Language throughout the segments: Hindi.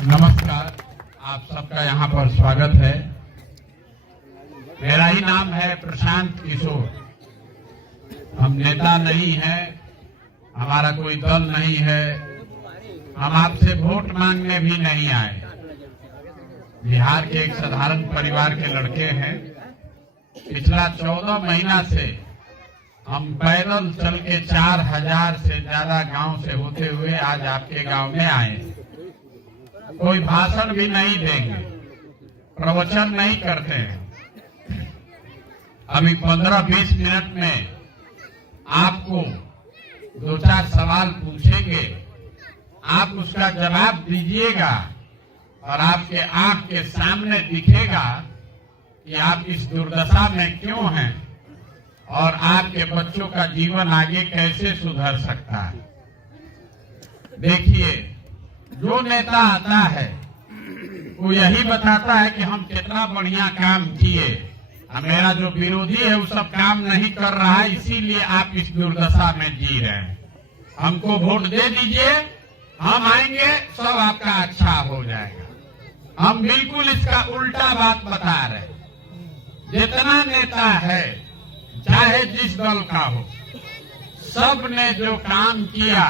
नमस्कार, आप सबका यहाँ पर स्वागत है। मेरा ही नाम है प्रशांत किशोर। हम नेता नहीं हैं, हमारा कोई दल नहीं है, हम आपसे वोट मांगने भी नहीं आए। बिहार के एक साधारण परिवार के लड़के हैं। पिछला 14 महीना से हम पैदल चल के 4000 से ज्यादा गांव से होते हुए आज आपके गांव में आए। कोई भाषण भी नहीं देंगे, प्रवचन नहीं करते हैं। अभी 15-20 मिनट में आपको 2-4 सवाल पूछेंगे, आप उसका जवाब दीजिएगा और आपके आंख के सामने दिखेगा कि आप इस दुर्दशा में क्यों हैं और आपके बच्चों का जीवन आगे कैसे सुधर सकता है। देखिए, जो नेता आता है वो यही बताता है कि हम कितना बढ़िया काम किए, मेरा जो विरोधी है वो सब काम नहीं कर रहा है, इसीलिए आप इस दुर्दशा में जी रहे हैं। हमको वोट दे दीजिए, हम आएंगे, सब आपका अच्छा हो जाएगा। हम बिल्कुल इसका उल्टा बात बता रहे हैं। जितना नेता है, चाहे जिस दल का हो, सब ने जो काम किया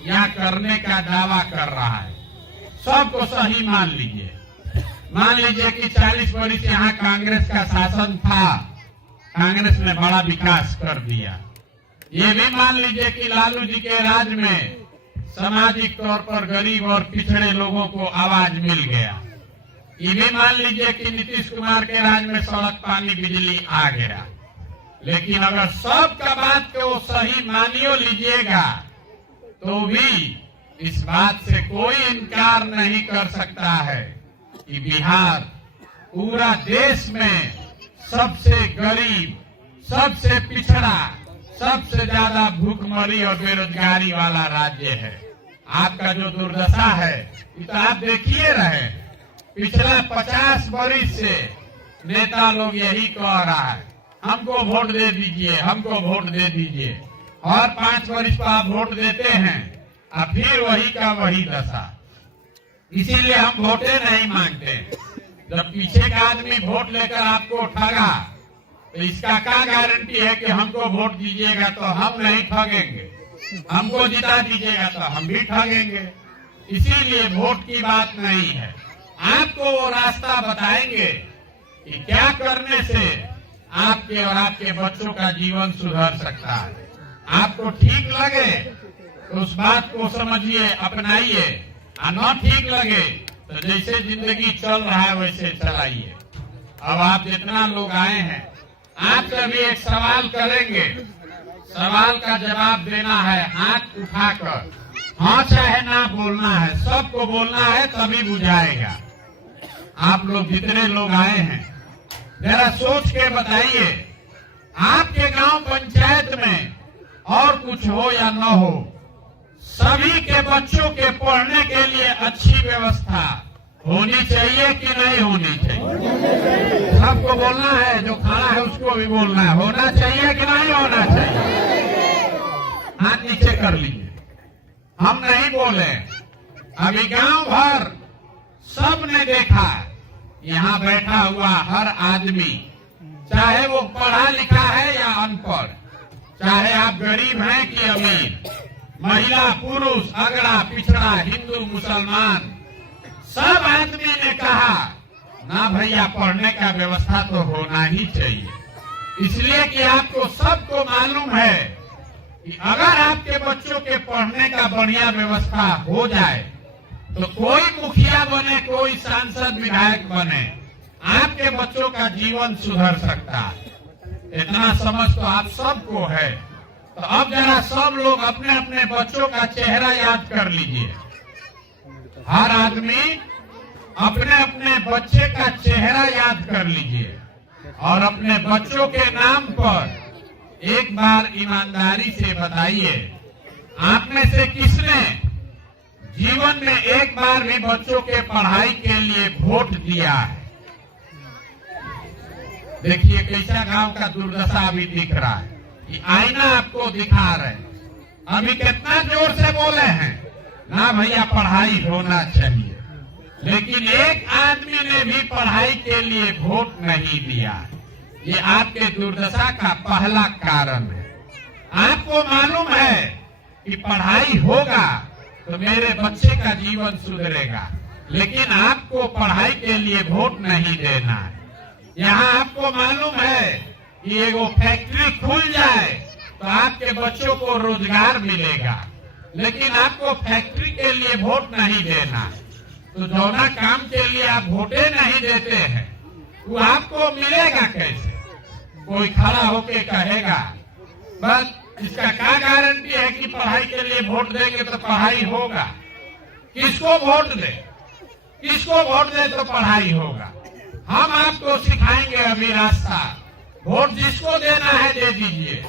या करने का दावा कर रहा है, सबको सही मान लीजिए। मान लीजिए कि 40 वर्ष यहाँ कांग्रेस का शासन था, कांग्रेस ने बड़ा विकास कर दिया। ये भी मान लीजिए कि लालू जी के राज में सामाजिक तौर पर गरीब और पिछड़े लोगों को आवाज मिल गया। ये भी मान लीजिए कि नीतीश कुमार के राज में सड़क, पानी, बिजली आ गया। लेकिन अगर सबका बात को सही मानियो लीजिएगा तो भी इस बात से कोई इनकार नहीं कर सकता है कि बिहार पूरा देश में सबसे गरीब, सबसे पिछड़ा, सबसे ज्यादा भूखमरी और बेरोजगारी वाला राज्य है। आपका जो दुर्दशा है ये तो आप देखिए रहे। पिछला 50 वर्ष से नेता लोग यही कह रहा है, हमको वोट दे दीजिए, हमको वोट दे दीजिए। और 5 वर्ष पर आप वोट देते हैं और फिर वही का वही दशा। इसीलिए हम वोटे नहीं मांगते। जब पीछे का आदमी वोट लेकर आपको ठगा तो इसका क्या गारंटी है कि हमको वोट दीजिएगा तो हम नहीं ठगेंगे, हमको जिता दीजिएगा तो हम भी ठगेंगे। इसीलिए वोट की बात नहीं है। आपको वो रास्ता बताएंगे कि क्या करने से आपके और आपके बच्चों का जीवन सुधर सकता है। आपको ठीक लगे तो उस बात को समझिए, अपनाइए, और न ठीक लगे तो जैसे जिंदगी चल रहा है वैसे चलाइए। अब आप जितना लोग आए हैं, आपसे भी एक सवाल करेंगे, सवाल का जवाब देना है हाथ उठाकर। हाँ चाहे ना बोलना है, सबको बोलना है, तभी बुझाएगा। आप लोग जितने लोग आए हैं जरा सोच के बताइए, आपके गांव पंचायत में और कुछ हो या न हो, सभी के बच्चों के पढ़ने के लिए अच्छी व्यवस्था होनी चाहिए कि नहीं होनी चाहिए? सबको बोलना है, जो खड़ा है उसको भी बोलना है, होना चाहिए कि नहीं होना चाहिए? हाथ नीचे कर लीजिए। हम नहीं बोले। अभी गांव भर सब ने देखा, यहाँ बैठा हुआ हर आदमी, चाहे वो पढ़ा लिखा है या अनपढ़, चाहे आप गरीब हैं कि अमीर, महिला, पुरुष, अगड़ा, पिछड़ा, हिंदू, मुसलमान, सब आदमी ने कहा ना भैया पढ़ने का व्यवस्था तो होना ही चाहिए। इसलिए कि आपको सबको मालूम है कि अगर आपके बच्चों के पढ़ने का बढ़िया व्यवस्था हो जाए तो कोई मुखिया बने, कोई सांसद, विधायक बने, आपके बच्चों का जीवन सुधर सकता है। इतना समझ तो आप सबको है। तो अब जरा सब लोग अपने अपने बच्चों का चेहरा याद कर लीजिए। हर आदमी अपने अपने बच्चे का चेहरा याद कर लीजिए और अपने बच्चों के नाम पर एक बार ईमानदारी से बताइए, आप में से किसने जीवन में एक बार भी बच्चों के पढ़ाई के लिए वोट दिया है? देखिए कैसा गांव का दुर्दशा अभी दिख रहा है। ये आईना आपको दिखा रहे हैं। अभी कितना जोर से बोले हैं ना भैया पढ़ाई होना चाहिए। लेकिन एक आदमी ने भी पढ़ाई के लिए वोट नहीं दिया। ये आपके दुर्दशा का पहला कारण है। आपको मालूम है कि पढ़ाई होगा तो मेरे बच्चे का जीवन सुधरेगा, लेकिन आपको पढ़ाई के लिए वोट नहीं देना है। यहाँ आपको मालूम है कि एगो फैक्ट्री खुल जाए तो आपके बच्चों को रोजगार मिलेगा, लेकिन आपको फैक्ट्री के लिए वोट नहीं देना। तो जौना काम के लिए आप वोटे नहीं देते हैं वो आपको मिलेगा कैसे? कोई खड़ा होके कहेगा बस इसका क्या गारंटी है कि पढ़ाई के लिए वोट देंगे तो पढ़ाई होगा? किसको वोट दे, किसको वोट दे तो पढ़ाई होगा? हम आपको सिखाएंगे अभी रास्ता। वोट जिसको देना है दे दीजिए,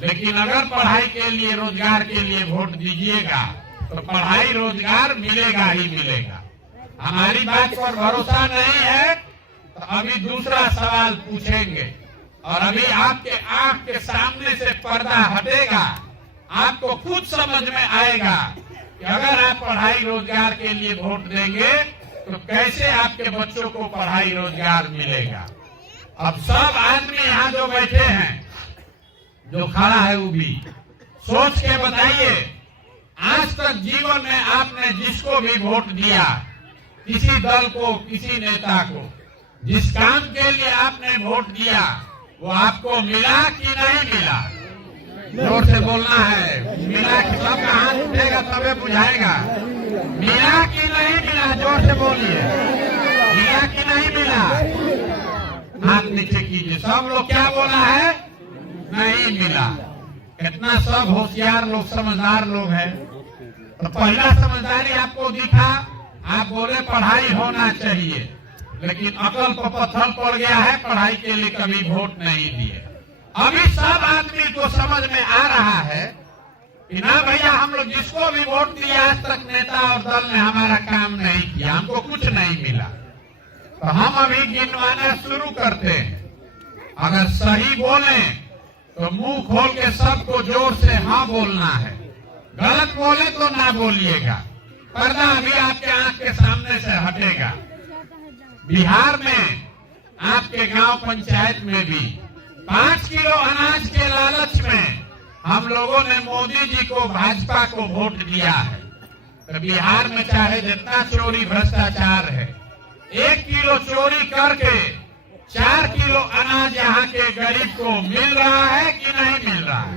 लेकिन अगर पढ़ाई के लिए रोजगार के लिए वोट दीजिएगा तो पढ़ाई रोजगार मिलेगा ही मिलेगा। हमारी बात पर भरोसा नहीं है तो अभी दूसरा सवाल पूछेंगे और अभी आपके आंख के सामने से पर्दा हटेगा, आपको खुद समझ में आएगा कि अगर आप पढ़ाई रोजगार के लिए वोट देंगे तो कैसे आपके बच्चों को पढ़ाई रोजगार मिलेगा। अब सब आदमी यहाँ जो बैठे हैं, जो खड़ा है वो भी सोच के बताइए, आज तक जीवन में आपने जिसको भी वोट दिया, किसी दल को, किसी नेता को, जिस काम के लिए आपने वोट दिया वो आपको मिला कि नहीं मिला? जोर से बोलना है। मिला कि सबका हाथ उठेगा तबे बुझाएगा। मिला कि नहीं मिला? जोर से बोलिए। मिला कि नहीं मिला? हाथ नीचे कीजिए। सब लोग क्या बोला है? नहीं मिला। कितना सब होशियार लोग, समझदार लोग हैं। तो पहला समझदारी आपको दिखा, आप बोले पढ़ाई होना चाहिए, लेकिन अकल पर पत्थर पड़ गया है, पढ़ाई के लिए कभी वोट नहीं दिए। अभी सब आदमी को समझ में आ रहा है कि ना भैया, हम लोग जिसको भी वोट दिया आज तक नेता और दल ने हमारा काम नहीं किया, हमको कुछ नहीं मिला। तो हम अभी गिनवाना शुरू करते हैं। अगर सही बोले तो मुंह खोल के सबको जोर से हाँ बोलना है, गलत बोले तो ना बोलिएगा। पर्दा अभी आपके आंख के सामने से हटेगा। बिहार में आपके गांव पंचायत में भी 5 किलो अनाज के लालच में हम लोगों ने मोदी जी को, भाजपा को वोट दिया है। तो बिहार में चाहे जितना चोरी भ्रष्टाचार है, 1 किलो चोरी करके 4 किलो अनाज यहाँ के गरीब को मिल रहा है कि नहीं मिल रहा है?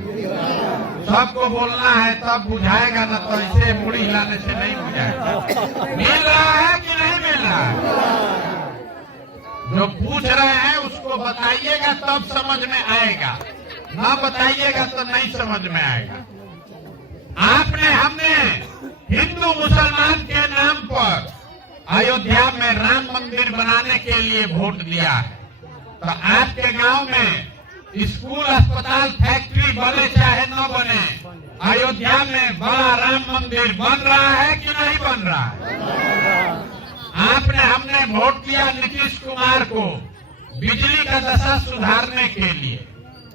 सबको बोलना है तब बुझाएगा, ना तो ऐसे मुड़ी हिलाने से नहीं बुझाएगा। मिल रहा है कि नहीं मिल रहा है? जो पूछ रहे हैं उसको बताइएगा तब समझ में आएगा, ना बताइएगा तो नहीं समझ में आएगा। हमने हिंदू मुसलमान के नाम पर अयोध्या में राम मंदिर बनाने के लिए वोट दिया है। तो आपके गांव में स्कूल, अस्पताल, फैक्ट्री बने चाहे न बने, अयोध्या में बड़ा राम मंदिर बन रहा है कि नहीं बन रहा है? हमने वोट दिया नीतीश कुमार को बिजली का दशा सुधारने के लिए।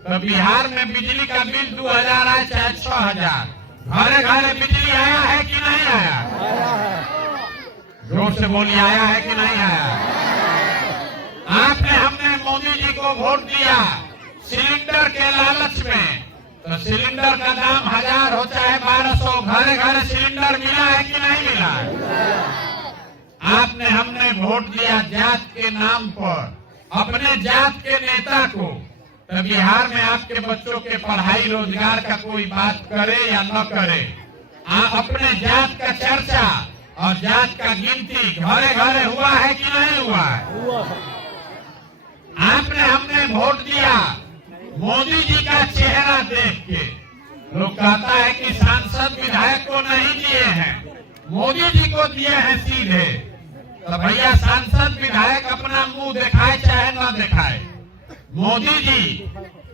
तो बिहार में बिजली का बिल 2000 आए चाहे 6000, घरे घरे बिजली आया है कि नहीं आया? जोर से बोलिए, आया है कि नहीं आया? हमने मोदी जी को वोट दिया सिलेंडर के लालच में। तो सिलेंडर का दाम 1000 हो चाहे 1200, घरे घरे सिलेंडर मिला है कि नहीं मिला? हमने वोट दिया जात के नाम पर, अपने जात के नेता को। तो बिहार में आपके बच्चों के पढ़ाई रोजगार का कोई बात करे या न करे, अपने जात का चर्चा और जात का गिनती घरे घरे हुआ है कि नहीं हुआ है? हमने वोट दिया मोदी जी का चेहरा देख के। लोग कहता है कि सांसद विधायक को नहीं दिए हैं, मोदी जी को दिए हैं सीधे। तो भैया, सांसद विधायक अपना मुंह दिखाए चाहे ना दिखाए, मोदी जी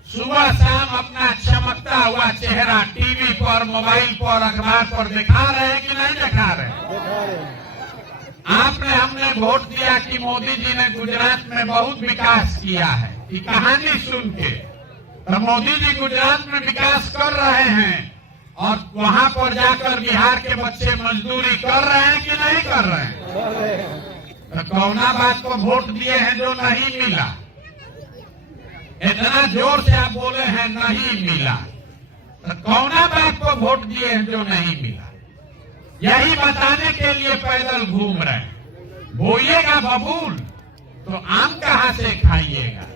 सुबह शाम अपना चमकता हुआ चेहरा टीवी पर, मोबाइल पर, अखबार पर दिखा रहे हैं कि नहीं दिखा रहे? हमने वोट दिया कि मोदी जी ने गुजरात में बहुत विकास किया है। ये कहानी सुन के तो मोदी जी गुजरात में विकास कर रहे हैं और वहां पर जाकर बिहार के बच्चे मजदूरी कर रहे हैं कि नहीं कर रहे हैं? तो कौना बात को वोट दिए हैं जो नहीं मिला? इतना जोर से आप बोले हैं नहीं मिला, तो कौना बात को वोट दिए हैं जो नहीं मिला? यही बताने के लिए पैदल घूम रहे हैं। बोइएगा बबूल तो आम कहां से खाइएगा?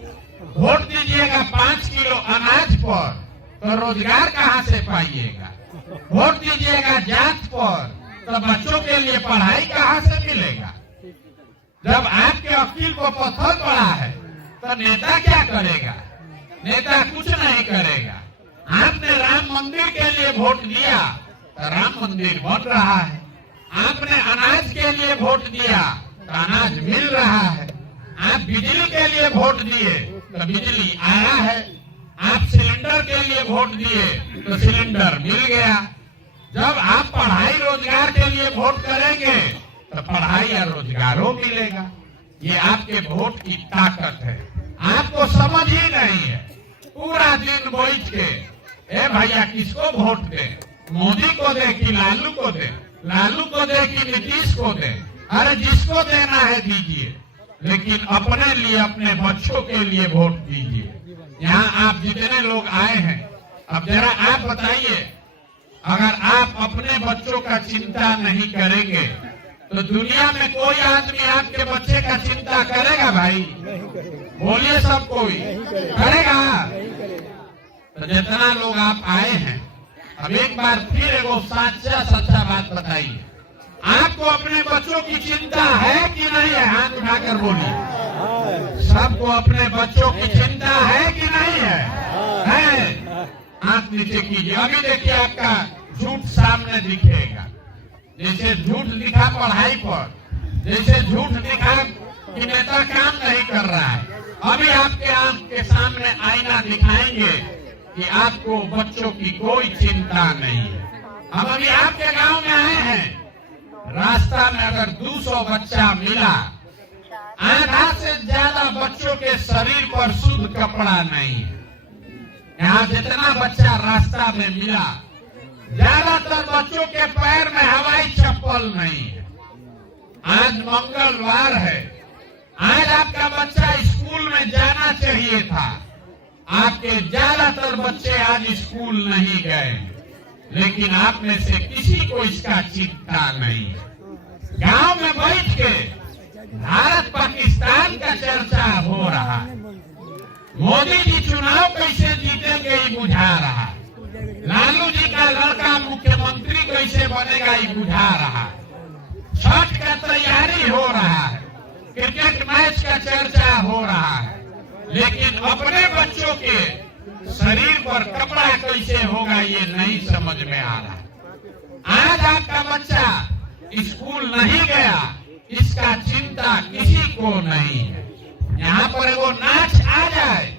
वोट दीजिएगा 5 किलो अनाज पर तो रोजगार कहां से पाइएगा? वोट दीजिएगा जात पर तो बच्चों के लिए पढ़ाई कहां से मिलेगा? जब आपके वकील को पत्थर पड़ा है तो नेता क्या करेगा? नेता कुछ नहीं करेगा। आपने राम मंदिर के लिए वोट दिया तो राम मंदिर बन रहा है। आपने अनाज के लिए वोट दिया तो अनाज मिल रहा है। आप बिजली के लिए वोट दिए तो बिजली आया है। आप सिलेंडर के लिए वोट दिए तो सिलेंडर मिल गया। जब आप पढ़ाई रोजगार के लिए वोट करेंगे तो पढ़ाई या रोजगारों मिलेगा। ये आपके वोट की ताकत है। आपको समझ ही नहीं है। पूरा दिन बैठ के ए भैया किसको वोट दे? मोदी को दे कि लालू को दे? लालू को दे कि नीतीश को दे? अरे जिसको देना है दीजिए, लेकिन अपने लिए, अपने बच्चों के लिए वोट दीजिए। यहाँ आप जितने लोग आए हैं, अब जरा आप बताइए, अगर आप अपने बच्चों का चिंता नहीं करेंगे तो दुनिया में कोई आदमी आपके बच्चे का चिंता करेगा? भाई बोलिए, सब कोई करेगा? तो जितना लोग आप आए हैं, अब एक बार फिर एगो सच्चा बात बताइए, आपको अपने बच्चों की चिंता है कि नहीं है? हाथ उठाकर बोलिए। सबको अपने बच्चों की चिंता है कि नहीं है? है? हाथ नीचे कीजिए। अभी देखिए आपका झूठ सामने दिखेगा। जैसे झूठ दिखा पढ़ाई पर, जैसे झूठ दिखा कि नेता काम नहीं कर रहा है, अभी आपके आंख के सामने आईना दिखाएंगे कि आपको बच्चों की कोई चिंता नहीं है। हम अभी आपके गांव में आए हैं, रास्ता में अगर 200 बच्चा मिला, आधा से ज्यादा बच्चों के शरीर पर शुद्ध कपड़ा नहीं है। यहाँ जितना बच्चा रास्ता में मिला, ज्यादातर बच्चों के पैर में हवाई चप्पल नहीं है। आज मंगलवार है, आज आपका बच्चा स्कूल में जाना चाहिए था। आपके ज्यादातर बच्चे आज स्कूल नहीं गए, लेकिन आप में से किसी को इसका चिंता नहीं है। गांव में बैठ के भारत पाकिस्तान का चर्चा हो रहा है। मोदी जी चुनाव कैसे जीतेंगे ये बुझा रहा है। लालू जी का लड़का मुख्यमंत्री कैसे बनेगा ये बुझा रहा है। छठ का तैयारी हो रहा है, क्रिकेट मैच का चर्चा हो रहा है, लेकिन अपने बच्चों के शरीर पर कपड़ा कैसे होगा ये नहीं समझ में आ रहा। आज आपका बच्चा स्कूल नहीं गया, इसका चिंता किसी को नहीं है। यहाँ पर वो नाच आ जाए,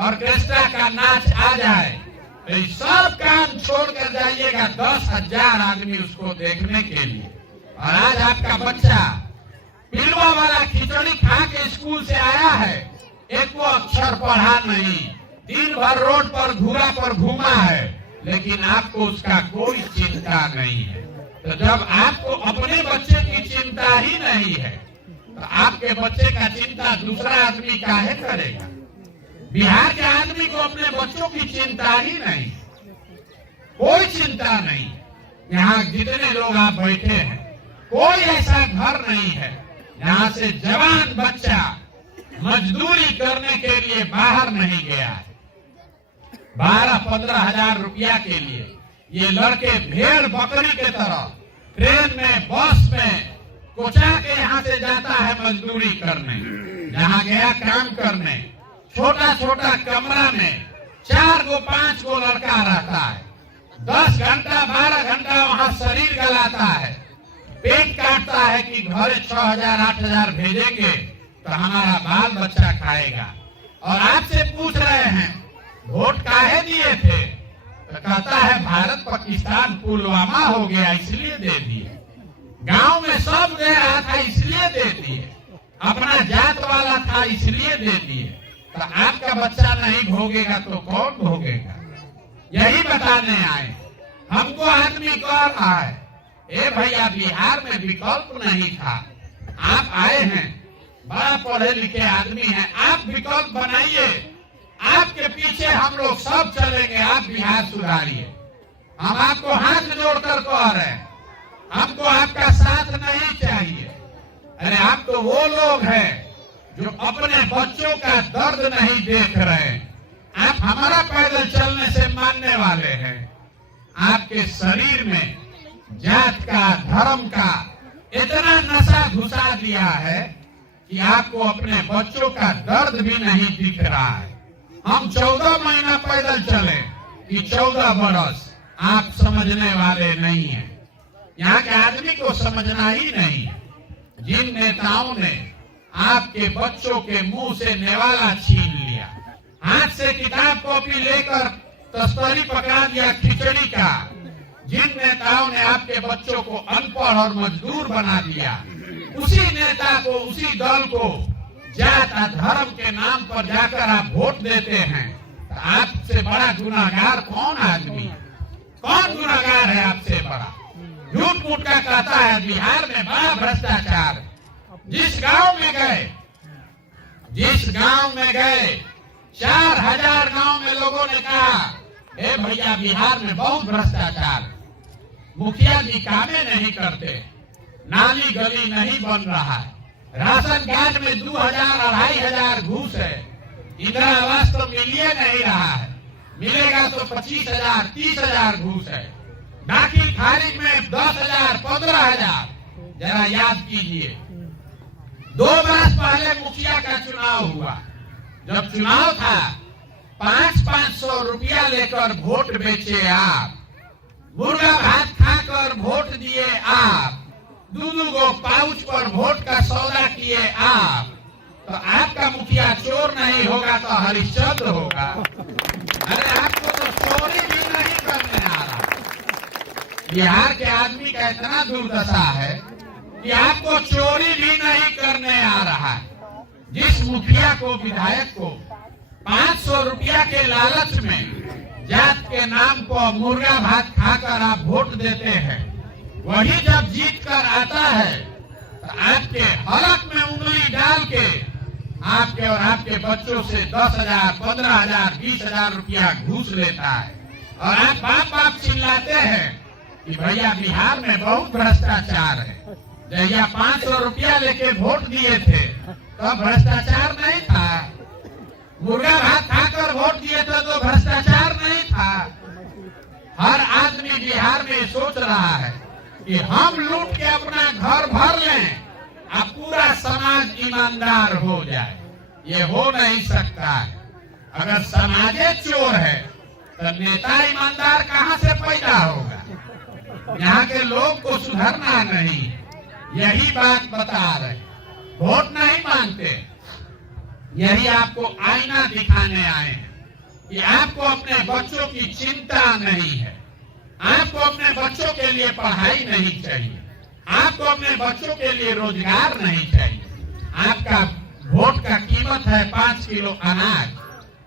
ऑर्केस्ट्रा का नाच आ जाए, तो सब काम छोड़कर जाइएगा 10,000 आदमी उसको देखने के लिए। और आज आपका बच्चा पिलवा वाला खिचड़ी खा के स्कूल से आया है, एक वो अक्षर पढ़ा नहीं, दिन भर रोड पर घूरा पर घूमा है, लेकिन आपको उसका कोई चिंता नहीं है। तो जब आपको अपने बच्चे की चिंता ही नहीं है, तो आपके बच्चे का चिंता दूसरा आदमी काहे करेगा? बिहार के आदमी को अपने बच्चों की चिंता ही नहीं, कोई चिंता नहीं। यहाँ जितने लोग आप बैठे हैं, कोई ऐसा घर नहीं है यहाँ से जवान बच्चा मजदूरी करने के लिए बाहर नहीं गया है। 12-15 हजार रुपया के लिए ये लड़के भेड़ बकरी के तरह ट्रेन में, बस में कोचा के यहाँ से जाता है मजदूरी करने। जहाँ गया काम करने, छोटा छोटा कमरा में 4-5 लड़का रहता है। 10 घंटा 12 घंटा वहाँ शरीर गलाता है, पेट काटता है कि घर 6,000-8,000 भेजेंगे तो हमारा बाल बच्चा खाएगा। और आपसे पूछ रहे हैं वोट काहे दिए थे, तो कहता है भारत पाकिस्तान पुलवामा हो गया इसलिए दे दिए, गांव में सब दे रहा था इसलिए दे दिए, अपना जात वाला था इसलिए दे दिए। तो आपका बच्चा नहीं भोगेगा तो कौन भोगेगा? यही बताने आए। हमको आदमी कह रहा है ए भैया बिहार में विकल्प नहीं था, आप आए हैं, बड़ा पढ़े लिखे आदमी हैं, आप विकल्प बनाइए, आपके पीछे हम लोग सब चलेंगे, आप बिहार सुधारिए। हम आपको हाथ जोड़कर कह रहे हैं, हमको आपका साथ नहीं चाहिए। अरे आप तो वो लोग हैं जो अपने बच्चों का दर्द नहीं देख रहे। आप हमारा पैदल चलने से मानने वाले हैं। आपके शरीर में जात का, धर्म का इतना नशा घुसा दिया है कि आपको अपने बच्चों का दर्द भी नहीं दिख रहा है। हम 14 महीना पैदल चले कि 14 बरस, आप समझने वाले नहीं हैं। यहाँ के आदमी को समझना ही नहीं है। जिन नेताओं ने आपके बच्चों के मुंह से नेवाला छीन लिया, हाथ से किताब कॉपी लेकर तस्करी पकड़ा दिया खिचड़ी का, जिन नेताओं ने आपके बच्चों को अनपढ़ और मजदूर बना दिया, उसी नेता को, उसी दल को जात और धर्म के नाम पर जाकर आप वोट देते हैं। तो आपसे बड़ा गुनाहगार कौन आदमी है? कौन गुनाहगार है आपसे बड़ा? झूठ मूठ का कहता है बिहार में बड़ा भ्रष्टाचार। जिस गांव में गए 4000 गांव में लोगों ने कहा, ए भैया बिहार में बहुत भ्रष्टाचार, मुखिया जी कामें नहीं करते, नाली गली नहीं बन रहा है, राशन कार्ड में 2000-2500 घूस है, इंदिरा आवास तो मिलिए नहीं रहा है, मिलेगा तो 25,000-30,000 घूस है, दाखिल खारिज में 10,000-15,000। जरा याद कीजिए, 2 बरस पहले मुखिया का चुनाव हुआ। जब चुनाव था 500 रुपया लेकर वोट बेचे आप, मुर्गा भात खाकर वोट दिए आप, 2 गो पाउच पर वोट का सौदा किए आप, तो आपका मुखिया चोर नहीं होगा तो हरिश्चंद्र होगा। अरे आपको तो चोरी भी नहीं करने आ रहा। बिहार के आदमी का इतना दुर्दशा है कि आपको चोरी भी नहीं करने आ रहा है। जिस मुखिया को, विधायक को 500 रुपया के लालच में जात के नाम पर मुर्गा भात खाकर आप वोट देते हैं, वही जब जीत कर आता है तो आपके हलक में उंगली डाल के आपके और आपके बच्चों से 10,000, 15,000, 20,000 रुपया घूस लेता है। और आप बाप चिल्लाते हैं कि भैया बिहार में बहुत भ्रष्टाचार है। जैया 500 रुपया लेके वोट दिए थे तो भ्रष्टाचार नहीं था। मुर्गा भात खाकर वोट दिए थे तो भ्रष्टाचार नहीं था। हर आदमी बिहार में सोच रहा है कि हम लूट के अपना घर भर लें, अब पूरा समाज ईमानदार हो जाए। ये हो नहीं सकता है। अगर समाजे चोर है तो नेता ईमानदार कहाँ से पैदा होगा? यहाँ के लोग को सुधरना नहीं, यही बात बता रहे। वोट नहीं मांगते, यही आपको आईना दिखाने आए हैं कि आपको अपने बच्चों की चिंता नहीं है। आपको अपने बच्चों के लिए पढ़ाई नहीं चाहिए, आपको अपने बच्चों के लिए रोजगार नहीं चाहिए। आपका वोट का कीमत है 5 किलो अनाज,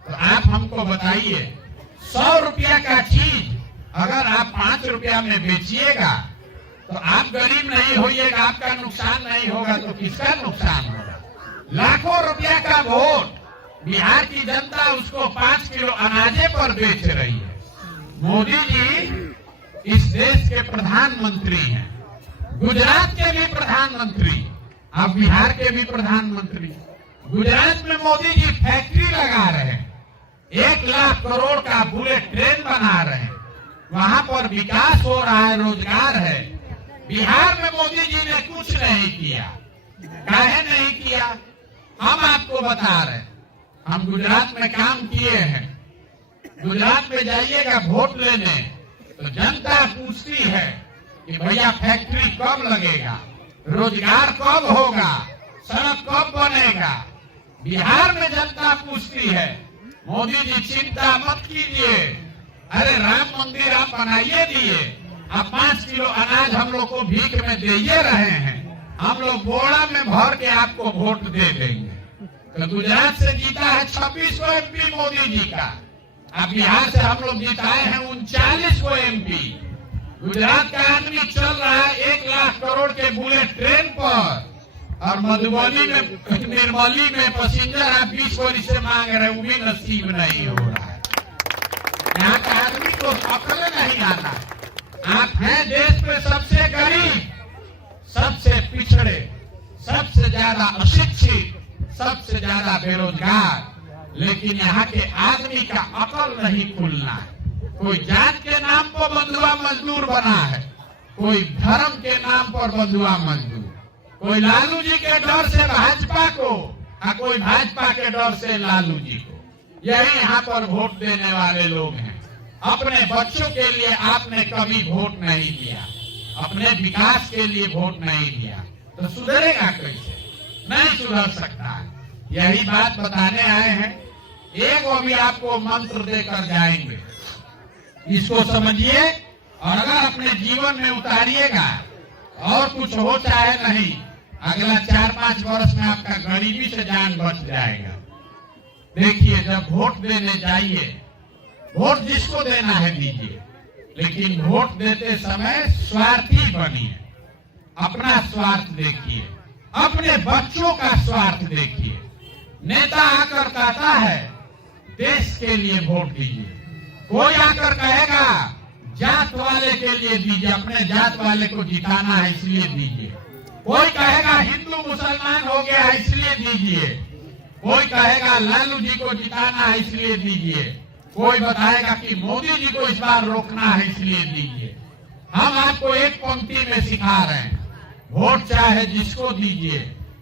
तो आप हमको बताइए 100 रुपया का चीज अगर आप 5 रुपया में बेचिएगा तो आप गरीब नहीं होइएगा, आपका नुकसान नहीं होगा तो किसका नुकसान होगा? लाखों रुपया का वोट बिहार की जनता उसको 5 किलो अनाजे पर बेच रही है। मोदी जी इस देश के प्रधानमंत्री हैं, गुजरात के भी प्रधानमंत्री, अब बिहार के भी प्रधानमंत्री। गुजरात में मोदी जी फैक्ट्री लगा रहे हैं, 1 लाख करोड़ का बुलेट ट्रेन बना रहे हैं, वहां पर विकास हो रहा है, रोजगार है। बिहार में मोदी जी ने कुछ नहीं किया। काहे नहीं किया? हम आपको बता रहे हैं, हम गुजरात में काम किए हैं। गुजरात में जाइएगा वोट लेने तो जनता पूछती है कि भैया फैक्ट्री कब लगेगा, रोजगार कब होगा, सड़क कब बनेगा। बिहार में जनता पूछती है, मोदी जी चिंता मत कीजिए, अरे राम मंदिर आप बनाइए दिए, आप 5 किलो अनाज हम लोग को भीख में दे रहे हैं, हम लोग बोरा में भर के आपको वोट दे देंगे। तो गुजरात से जीता है 26 को एमपी मोदी जी का, अब बिहार से हम लोग जिताए हैं 39 को एमपी। गुजरात का आदमी चल रहा है 1 लाख करोड़ के बुलेट ट्रेन पर, और मधुबनी में निर्मली में पैसेंजर आप 20 बोरी से मांग रहे हैं, वो भी नसीब नहीं हो रहा है। यहाँ का आदमी को अकल नहीं आता। आप हैं देश में सबसे गरीब, सबसे पिछड़े, सबसे ज्यादा अशिक्षित, सबसे ज्यादा बेरोजगार, लेकिन यहाँ के आदमी का अकल नहीं खुलना है। कोई जात के नाम पर बंधुआ मजदूर बना है, कोई धर्म के नाम पर बंधुआ मजदूर, कोई लालू जी के डर से भाजपा को और कोई भाजपा के डर से लालू जी को। यही यहाँ पर वोट देने वाले लोग हैं। अपने बच्चों के लिए आपने कभी वोट नहीं दिया, अपने विकास के लिए वोट नहीं दिया, तो सुधरेगा कैसे? नहीं सुधर सकता। यही बात बताने आए हैं। एक अभी आपको मंत्र देकर जाएंगे, इसको समझिए और अगर अपने जीवन में उतारिएगा और कुछ हो चाहे नहीं, अगला 4-5 वर्ष में आपका गरीबी से जान बच जाएगा। देखिए, जब वोट देने जाइए, वोट जिसको देना है दीजिए, लेकिन वोट देते समय स्वार्थी बनिए। अपना स्वार्थ देखिए, अपने बच्चों का स्वार्थ देखिए। नेता आकर कहता है देश के लिए वोट दीजिए, कोई आकर कहेगा जात वाले के लिए दीजिए, अपने जात वाले को जिताना है इसलिए दीजिए। कोई कहेगा हिंदू मुसलमान हो गया है इसलिए दीजिए, कोई कहेगा लालू जी को जिताना है इसलिए दीजिए, कोई बताएगा कि मोदी जी को इस बार रोकना है इसलिए दीजिए। हम आपको एक पंक्ति में सिखा रहे हैं, वोट चाहे जिसको दीजिए,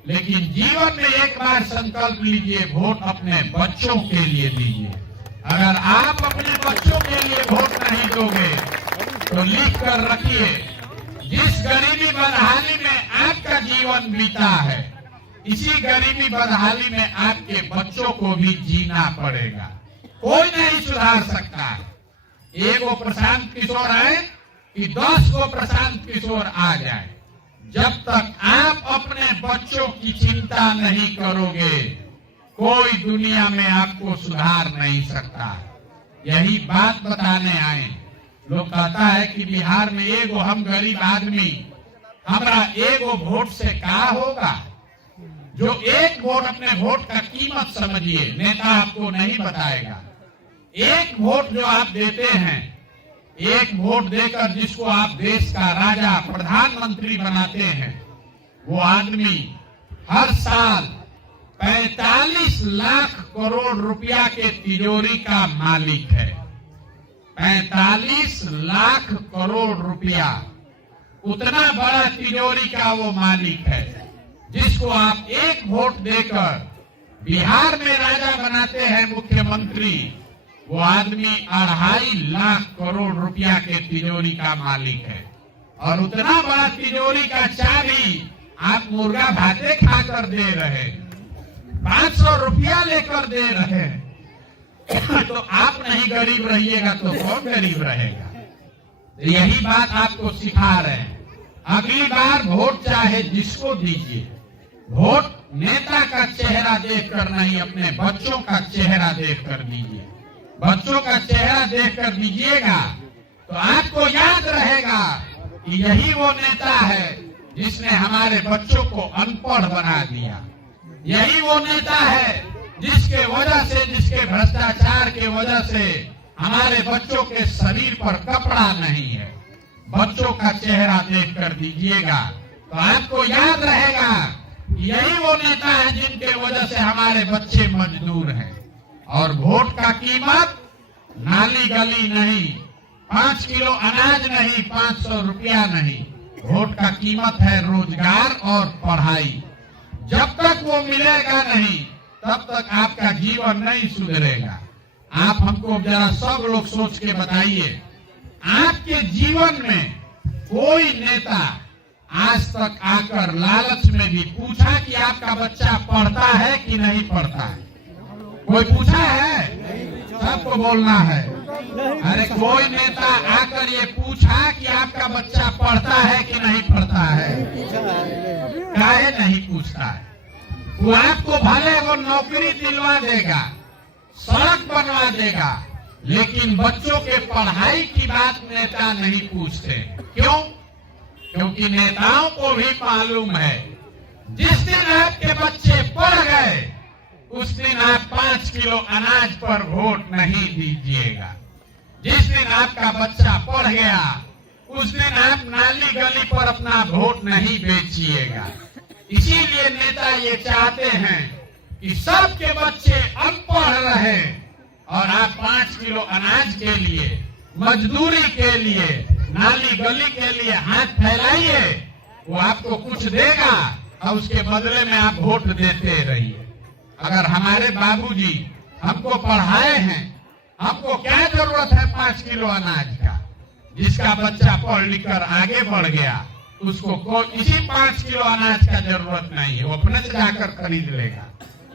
लेकिन जीवन में एक बार संकल्प लीजिए, वोट अपने बच्चों के लिए दीजिए। अगर आप अपने बच्चों के लिए वोट नहीं दोगे तो लिख कर रखिए, जिस गरीबी बदहाली में आपका जीवन बीता है, इसी गरीबी बदहाली में आपके बच्चों को भी जीना पड़ेगा। कोई नहीं सुधार सकता। एक वो प्रशांत किशोर है कि 10 को प्रशांत किशोर आ जाए। जब तक आप अपने बच्चों की चिंता नहीं करोगे, कोई दुनिया में आपको सुधार नहीं सकता। यही बात बताने आए। लोग कहता है कि बिहार में एगो हम गरीब आदमी, हमारा एगो वोट से क्या होगा? जो एक वोट, अपने वोट का कीमत समझिए, नेता आपको नहीं बताएगा। एक वोट जो आप देते हैं, एक वोट देकर जिसको आप देश का राजा प्रधानमंत्री बनाते हैं, वो आदमी हर साल 45 लाख करोड़ रुपया के तिजोरी का मालिक है। 45 लाख करोड़ रुपया, उतना बड़ा तिजोरी का वो मालिक है, जिसको आप एक वोट देकर बिहार में राजा बनाते हैं मुख्यमंत्री। वो आदमी 2.5 लाख करोड़ रुपया के तिजोरी का मालिक है, और उतना बड़ा तिजोरी का चाबी आप मुर्गा भाते खाकर दे रहे, 500 रुपया लेकर दे रहे। तो आप नहीं गरीब रहिएगा तो कौन गरीब रहेगा? यही बात आपको सिखा रहे हैं। अगली बार वोट चाहे जिसको दीजिए, वोट नेता का चेहरा देखकर नहीं, अपने बच्चों का चेहरा देखकर दीजिए। बच्चों का चेहरा देखकर दीजिएगा तो आपको याद रहेगा कि यही वो नेता है जिसने हमारे बच्चों को अनपढ़ बना दिया। यही वो नेता है जिसके वजह से, जिसके भ्रष्टाचार के वजह से हमारे बच्चों के शरीर पर कपड़ा नहीं है। बच्चों का चेहरा देखकर दीजिएगा तो आपको याद रहेगा यही वो नेता है जिनके वजह से हमारे बच्चे मजदूर हैं। और वोट का कीमत नाली गली नहीं, 5 किलो अनाज नहीं, 500 रुपया नहीं। वोट का कीमत है रोजगार और पढ़ाई। जब तक वो मिलेगा नहीं, तब तक आपका जीवन नहीं सुधरेगा। आप हमको जरा सब लोग सोच के बताइए, आपके जीवन में कोई नेता आज तक आकर लालच में भी पूछा कि आपका बच्चा पढ़ता है कि नहीं पढ़ता है? कोई पूछा है? सबको बोलना है। अरे कोई नेता आकर ये पूछा कि आपका बच्चा पढ़ता है कि नहीं पढ़ता है? काहे नहीं पूछता है? वो आपको भले वो नौकरी दिलवा देगा, सड़क बनवा देगा, लेकिन बच्चों के पढ़ाई की बात नेता नहीं पूछते। क्यों? क्योंकि नेताओं को भी मालूम है जिस दिन आपके बच्चे पढ़ गए उस दिन आप 5 किलो अनाज पर वोट नहीं दीजिएगा। जिस दिन आपका बच्चा पढ़ गया उस दिन आप नाली गली पर अपना वोट नहीं बेचिएगा। इसीलिए नेता ये चाहते हैं कि सबके बच्चे अनपढ़ रहे और आप 5 किलो अनाज के लिए, मजदूरी के लिए, नाली गली के लिए हाथ फैलाइए, वो आपको कुछ देगा और उसके बदले में आप वोट देते रहिए। अगर हमारे बाबूजी हमको पढ़ाए हैं, हमको क्या जरूरत है 5 किलो अनाज का? जिसका बच्चा पढ़ लिख कर आगे बढ़ गया उसको किसी 5 किलो अनाज का जरूरत नहीं है, वो अपने से जाकर खरीद लेगा।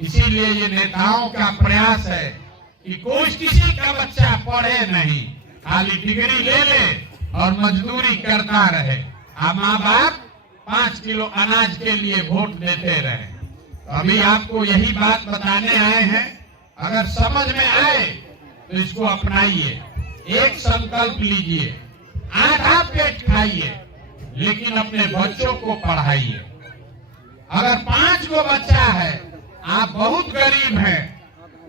इसीलिए ये नेताओं का प्रयास है कि कोई किसी का बच्चा पढ़े नहीं, खाली डिग्री ले ले और मजदूरी करता रहे। अब माँ बाप 5 किलो अनाज के लिए वोट देते रहे। अभी आपको यही बात बताने आए हैं, अगर समझ में आए तो इसको अपनाइए। एक संकल्प लीजिए, आधा पेट खाइए लेकिन अपने बच्चों को पढ़ाइए। अगर 5 गो बच्चा है, आप बहुत गरीब हैं,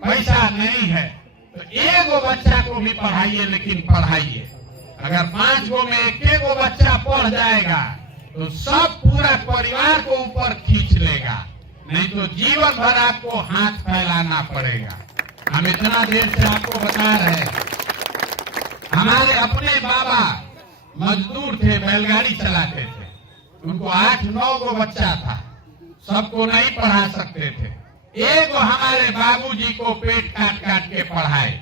पैसा नहीं है, तो 1 गो बच्चा को भी पढ़ाइए लेकिन पढ़ाइए। अगर 5 गो में 1 गो बच्चा पढ़ जाएगा तो सब पूरा परिवार को ऊपर खींच लेगा, नहीं तो जीवन भर आपको हाथ फैलाना पड़ेगा। हम इतना देर से आपको बता रहे हैं, हमारे अपने बाबा मजदूर थे, बैलगाड़ी चलाते थे, उनको 8-9 गो बच्चा था, सबको नहीं पढ़ा सकते थे। एक हमारे बाबूजी को पेट काट काट के पढ़ाए,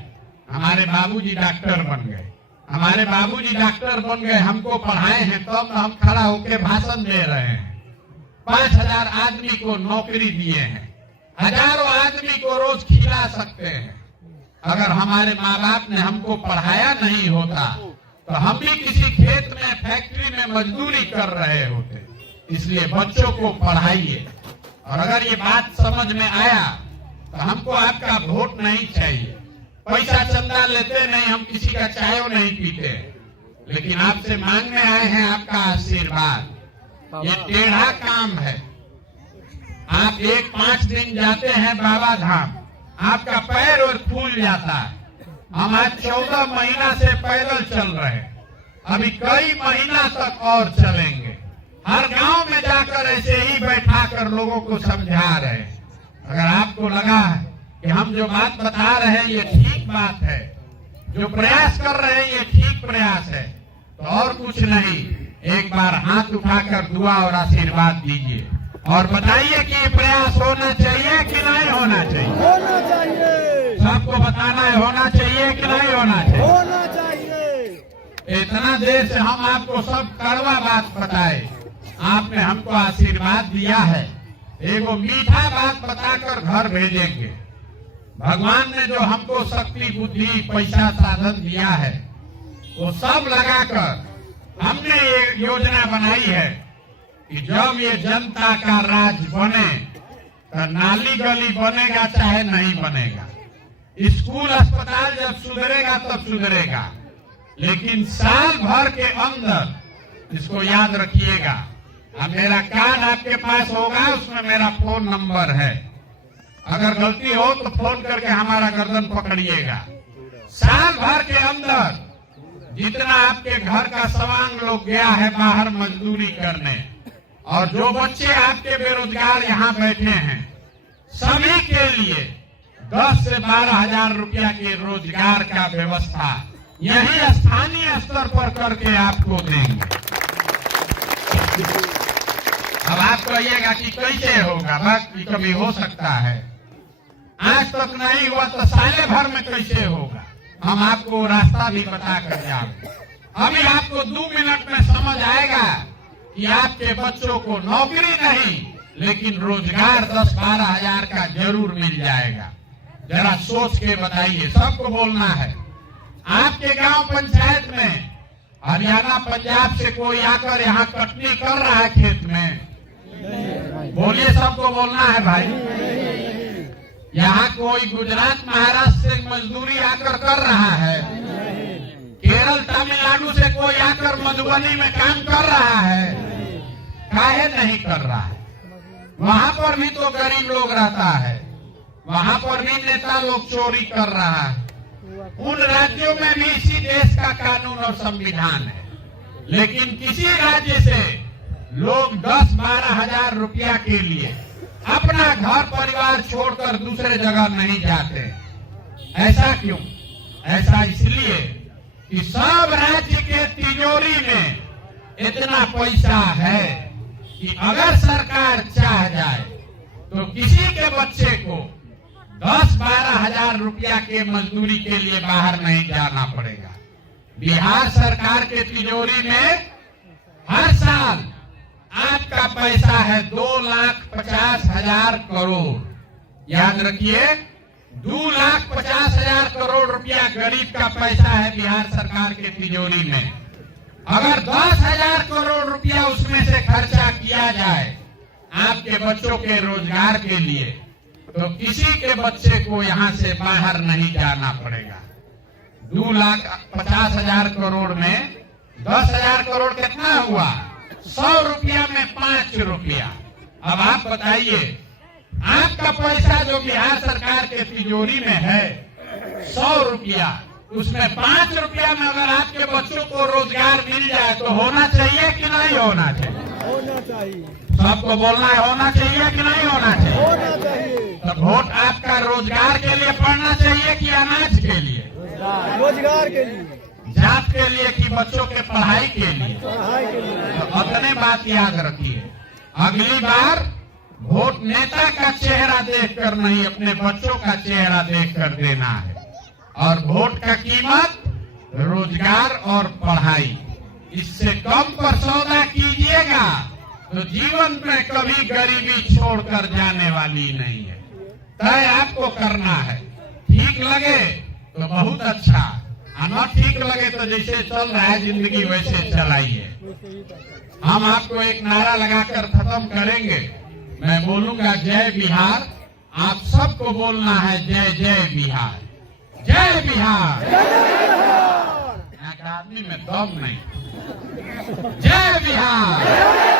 हमारे बाबूजी डॉक्टर बन गए। हमारे बाबूजी डॉक्टर बन गए, हमको पढ़ाए हैं, तब हम खड़ा होकर भाषण दे रहे हैं। 5000 आदमी को नौकरी दिए हैं, हजारों आदमी को रोज खिला सकते हैं। अगर हमारे माँ बाप ने हमको पढ़ाया नहीं होता तो हम भी किसी खेत में, फैक्ट्री में मजदूरी कर रहे होते। इसलिए बच्चों को पढ़ाइए। और अगर ये बात समझ में आया तो हमको आपका वोट नहीं चाहिए। पैसा चंदा लेते नहीं, हम किसी का चाय नहीं पीते, लेकिन आपसे मांगने आए हैं आपका आशीर्वाद। ये टेढ़ा काम है। आप 1-5 दिन जाते हैं बाबा धाम, आपका पैर और फूल जाता है। हम आज 14 महीना से पैदल चल रहे हैं, अभी कई महीना तक और चलेंगे। हर गांव में जाकर ऐसे ही बैठा कर लोगों को समझा रहे हैं। अगर आपको लगा है कि हम जो बात बता रहे हैं ये ठीक बात है, जो प्रयास कर रहे हैं ये ठीक प्रयास है, तो और कुछ नहीं, एक बार हाथ उठाकर दुआ और आशीर्वाद दीजिए और बताइए कि ये प्रयास होना चाहिए कि नहीं होना चाहिए। होना चाहिए। सबको बताना है, होना चाहिए कि नहीं होना चाहिए। होना चाहिए। इतना देर से हम आपको सब कड़वा बात बताए, आपने हमको आशीर्वाद दिया है, एगो मीठा बात बताकर घर भेजेंगे। भगवान ने जो हमको शक्ति, बुद्धि, पैसा, साधन दिया है, वो सब लगाकर हमने ये योजना बनाई है कि जब ये जनता का राज बने तो नाली गली बनेगा चाहे नहीं बनेगा, स्कूल अस्पताल जब सुधरेगा तब सुधरेगा, लेकिन साल भर के अंदर इसको याद रखिएगा। अब मेरा कार्ड आपके पास होगा, उसमें मेरा फोन नंबर है, अगर गलती हो तो फोन करके हमारा गर्दन पकड़िएगा। साल भर के अंदर जितना आपके घर का सवांग लोग गया है बाहर मजदूरी करने, और जो बच्चे आपके बेरोजगार यहाँ बैठे हैं, सभी के लिए 10 से 12 हजार रुपया के रोजगार का व्यवस्था यही स्थानीय स्तर पर करके आपको देंगे। अब आप कहिएगा कि कैसे होगा, बाकी कभी हो सकता है, आज तक नहीं हुआ तो साले भर में कैसे होगा, हम आपको रास्ता भी बता कर जाएंगे। अभी आपको 2 मिनट में समझ आएगा कि आपके बच्चों को नौकरी नहीं लेकिन रोजगार 10-12 हजार का जरूर मिल जाएगा। जरा सोच के बताइए, सबको बोलना है। आपके गांव पंचायत में हरियाणा पंजाब से कोई आकर यहाँ कटनी कर रहा है खेत में? बोलिए, सबको बोलना है भाई। यहाँ कोई गुजरात महाराष्ट्र से मजदूरी आकर कर रहा है? केरल तमिलनाडु से कोई आकर मधुबनी में काम कर रहा है? काहे नहीं कर रहा है? वहां पर भी तो गरीब लोग रहता है, वहां पर भी नेता लोग चोरी कर रहा है। उन राज्यों में भी इसी देश का कानून और संविधान है, लेकिन किसी राज्य से लोग 10-12 हजार रुपया के लिए अपना घर परिवार छोड़कर दूसरे जगह नहीं जाते। ऐसा क्यों? ऐसा इसलिए कि सब राज्य के तिजोरी में इतना पैसा है कि अगर सरकार चाह जाए तो किसी के बच्चे को 10-12 हजार रुपया के मजदूरी के लिए बाहर नहीं जाना पड़ेगा। बिहार सरकार के तिजोरी में हर साल आपका पैसा है 2,50,000 करोड़। याद रखिए, 2,50,000 करोड़ रुपया गरीब का पैसा है बिहार सरकार के तिजोरी में। अगर 10,000 करोड़ रुपया उसमें से खर्चा किया जाए आपके बच्चों के रोजगार के लिए, तो किसी के बच्चे को यहाँ से बाहर नहीं जाना पड़ेगा। 2,50,000 करोड़ में 10,000 करोड़ कितना हुआ? 100 रुपया में 5 रुपया। अब आप बताइए, आपका पैसा जो बिहार सरकार के तिजोरी में है 100 रुपया, उसमें 5 रुपया में अगर आपके बच्चों को रोजगार मिल जाए तो होना चाहिए कि नहीं होना चाहिए? होना चाहिए। सबको बोलना है, होना चाहिए कि नहीं होना चाहिए? होना चाहिए। तो वोट आपका रोजगार के लिए पड़ना चाहिए कि अनाज के लिए? रोजगार के लिए, जात के लिए कि बच्चों के पढ़ाई के लिए? पढ़ाई के लिए। तो अपने बात याद रखिए, अगली बार वोट नेता का चेहरा देखकर नहीं, अपने बच्चों का चेहरा देखकर देना है। और वोट का कीमत रोजगार और पढ़ाई, इससे कम पर सौदा कीजिएगा तो जीवन में कभी गरीबी छोड़कर जाने वाली नहीं है। तय आपको करना है। ठीक लगे तो बहुत अच्छा, और न ठीक लगे तो जैसे चल रहा है जिंदगी वैसे चलाइए। हम आपको एक नारा लगाकर खत्म करेंगे। मैं बोलूंगा जय बिहार, आप सबको बोलना है जय जय बिहार, जय बिहार। यहाँ का आदमी में दम नहीं। जय बिहार।